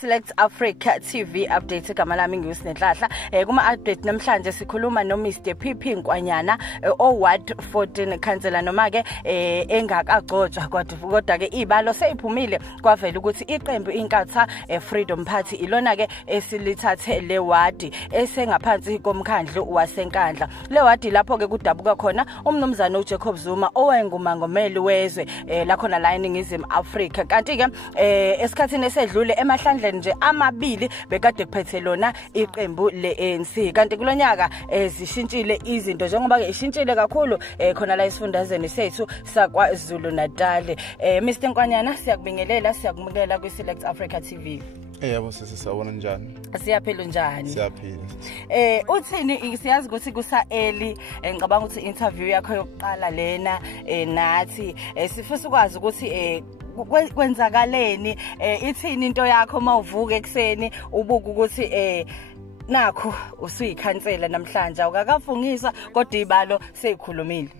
Select Africa TV update igama lami ngiusinenhlahla kuma update namhlanje sikhuluma no Mr PP Nkwanyana Ward 14 councillor noma ke engakagcotshwa kodwa ke ibalo seyiphumile kwavela ukuthi iqembu inkatha Freedom Party ilona ke esilithathe le ward esengaphansi komkhandlu wasenkandla. Le ward lapho ke kudabuka khona umnumzana uJacob Zuma owayengumangomeli wezwe la khona la eNingizimu Afrika. Kanti ke esikhathini esedlule emahlandla nje amabili bekade kuphethe lona iqembu leANC. Kanti kulonyaka zishintshile izinto njengoba ke ishintshile kakhulu khona la esifundazweni sethu saKwaZulu Natal. Mr Nkwanyana siyakubingelela siyakumukela ku Select Africa TV. Yebo sisi sawona njani? Siyaphila njani? Siyaphila. Uthini siyazi ukuthi kusa early ngicabanga ukuthi interview yakho yokuqala lena nathi sifisa ukwazi ukuthi kwenzakaleni ithini into yakho mawuvuka ekseni ubuka ukuthi nakho usuyikhansela namhlanje awukakafungisa kodwa ibalo seyikhulumile.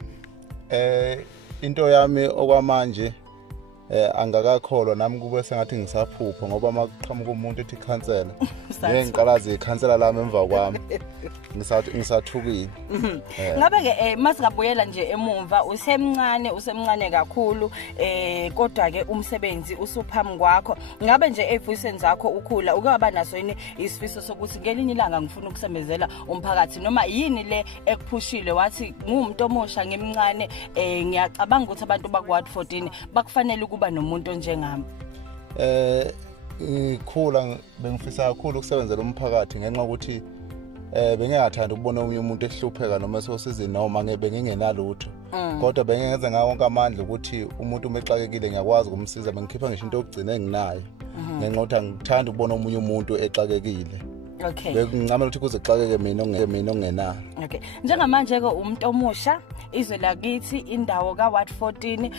Into yami okwamanje angakakholwa nami kube sengathi ngisaphupha ngoba makuqhamuka umuntu ethi ikhansela ngiqalazi ikhansela lami emva kwami ngisathukile. Ngabe ke masingabuyela nje emumva usemncane kakhulu kodwa ke umsebenzi usuphambi kwakho. Ngabe nje efuseni zakho ukhula uke waba naso yini isifiso sokuthi ngelinye ilanga ngifuna ukusebenzela umphakathi noma yini le ekuphushile wathi ngumuntu omusha ngemncane ngiyacabanga ukuthi abantu bakwa 14 bakufanele ukuba nomuntu njengami? Ngikhula bengifisa kakhulu ukusebenzela umphakathi ngenxa ukuthi bengingathanda ukubona omunye umuntu ehlupheka noma esosizini noma bengingenalutho. Kodwa bengenza ngawo wonke amandla ukuthi umuntu umexakekile ngiyakwazi ukumsiza bengikhipha ngisho into yokugcina enginayo. Ngenxa ukuthi angithandi ukubona omunye umuntu exakekile. Okay. Bengicamela ukuthi kuze xakeke mina ongenayo. Okay. Njengamanje ke umuntu omusha izwe lakithi indawo ka Ward 14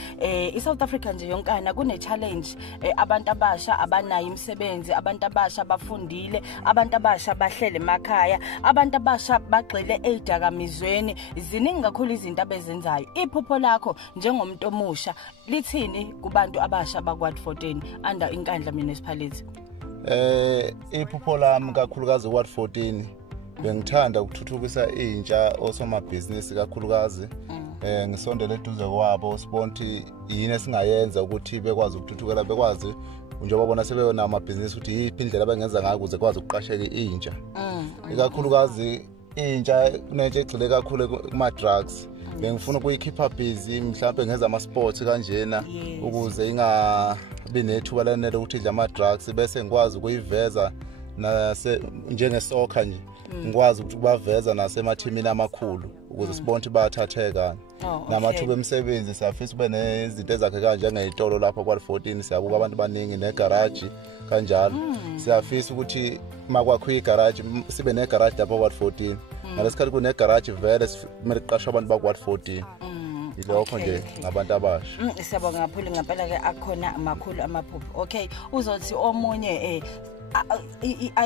iSouth Africa nje yonkana kune challenge abantu abasha abanayo imisebenzi, abantu abasha bafundile, abantu abasha bahlele emakhaya, abantu abasha bagxile ezidakamizweni. Ziningi kakhulu izinto abezenzayo. Iphupho lakho njengomuntu omusha lithini kubantu abasha bakwa 14 under inkandla municipality? Iphupho lami kakhulukazi Ward 14 bengithanda ukuthuthukisa intsha osomabhizinisi kakhulukazi ngisondele eduze kwabo sibonthi yini esingayenza ukuthi bekwazi ukuthuthukela bekwazi njengoba bona sebeyona amabhizinisi ukuthi yiphi indlela bengenza ngayo ukuze kwazi ukuqasheka intsha. Ikakhulukazi intsha kunentsha egcile kakhulu kuma drugs. Bengifuna ukuyikhipha busy mhlawumbe ngenza ama sports kanjena ukuze ingabi nethuba lanele ukuthi idla ama drugs bese ngikwazi ukuyiveza njenge soccer nje ngikwazi ukuthi kubaveza nasemathimini amakhulu ukuze sibonke bayathatheka namathuba emisebenzi siyafisa ube nezinto ezakhe kanje ngeyitolo lapha kwa 14 siyabuka abantu baningi negarage kanjalo siyafisa ukuthi makwakho igarage sibe negarage lapha kwa 14 ngalesikhathi kune garage vele kumele kuqashwe abantu bakwa 14 ilokho nje ngabantu abasha. Siyabonga kakhulu ngempela ke akhona amakhulu amaphupho. Okay, uzothi omunye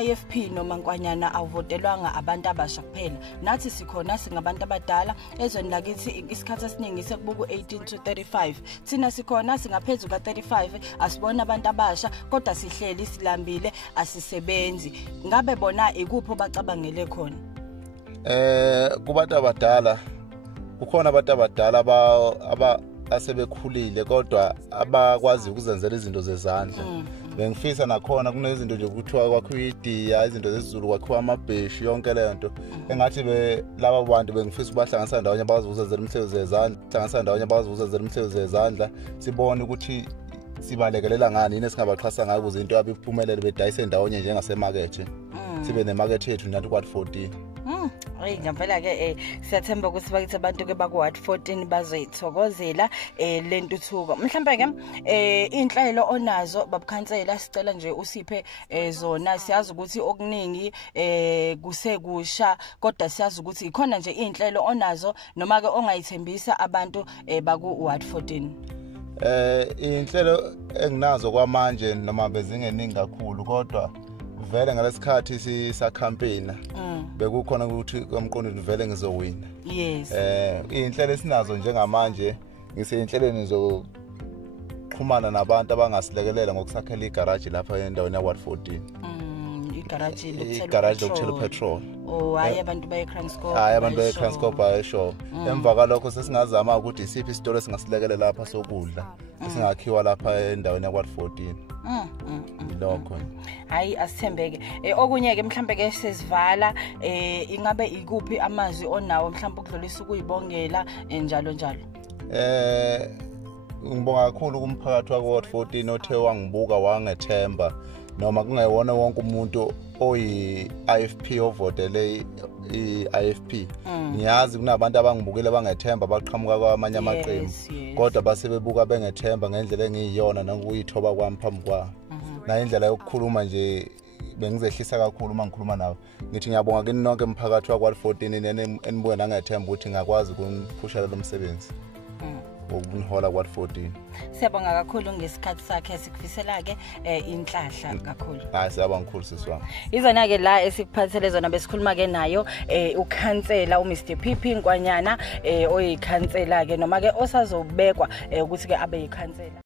IFP noma Nkwanyana avotelwanga abantu abasha kuphela. Nathi sikhona singabantu abadala ezweni lakithi isikhathi esiningi sekubuka 18 to 35. Thina sikhona singaphezulu ka 35 asibona abantu abasha kodwa sihleli silambile asisebenzi. Ngabe bona ikupho bacabangele khona? Kubantu abadala kukhona abantu abadala asebekhulile kodwa abakwazi ukuzenzela izinto zezandla. Bengifisa nakhona kunezinto nje ukuthiwa kwakho idiya izinto zesiZulu kwakho amabheshi yonke lento engathi laba bantu bengifisa ubahlanganisa ndawonye bakwazi ukuzenzela imisebenzi yezandla hlanganisa ndawonye bakwazi ukuzenzela imisebenzi yezandla sibone ukuthi sibalekelela ngani yini esingabaxhasa ngayo ukuze into yabo iphumelele bedayise ndawonye njengasemarket sibe nemarket yethu nathi kwa 14. Ngempela ke siyathemba ukuthi bakithi abantu ke baku Ward 14 bazoyithokozela lentuthuko. Mhlawumbe ke inhlelo onazo babukhansela sicela nje usiphe zona siyazi ukuthi okuningi kusekusha kodwa siyazi ukuthi ikhona nje inhlelo onazo noma ke ongayithembisa abantu baku Ward 14. Inhlelo enginazo kwamanje noma bezingeningi kakhulu kodwa vele ngalesikhathi sisakhampena bekukhona ukuthi komqondo vele ngizowina. Yes. Inhlelo esinazo njengamanje ngiseyinhlelweni ukuxhumana nabantu abangasilekelela ngokusakhela igaraji lapha endaweni yaWard 14. Igaraji lokuthela petrol. Oh, hayi abantu baye Kranscope. Hayi abantu baye Kranscope ayisho. Emva kalokho sesingazama ukuthi isiphi isitolo singasilekelela lapha sokudla esingakhiwa lapha endaweni yaWard 14. Lokho. Hayi asithembeke. Okunye ke mhlambe ke sesivala ingabe ikuphi amazwi onawo mhlambe ukudlulisa ukuyibongela njalo njalo. Ngibonga kakhulu kumphakathi waWard 14 othe wangibuka wangethemba noma kungayona wonke umuntu oyi-IFP ovotele i-IFP. Ngiyazi kunabantu abangibukile bangethemba baqhamuka kwamanye amaqembu kodwa basebebuka bengethemba ngendlela engiyiyona nokuyithoba kwami phambi kwabo. Na indlela yokukhuluma nje bengizehlisa kakhulu uma ngikhuluma nawe. Ngithi ngiyabonga kini nonke umphakathi waWard 14 enibuke nangethemba ukuthi ngakwazi ukuniphushela lo msebenzi. Ubunhola kwaWard 14. Siyabonga kakhulu ngesikhathi sakhe sikufisela ke inhlahla kakhulu. Hayi siyabonga kakhulu sisiwami. Izona ke la esikuphathele zona besikhuluma ke nayo ukhansela uMr PP Nkwanyana oyikhansela ke noma ke osazobekwa ukuthi ke abe yikhansela.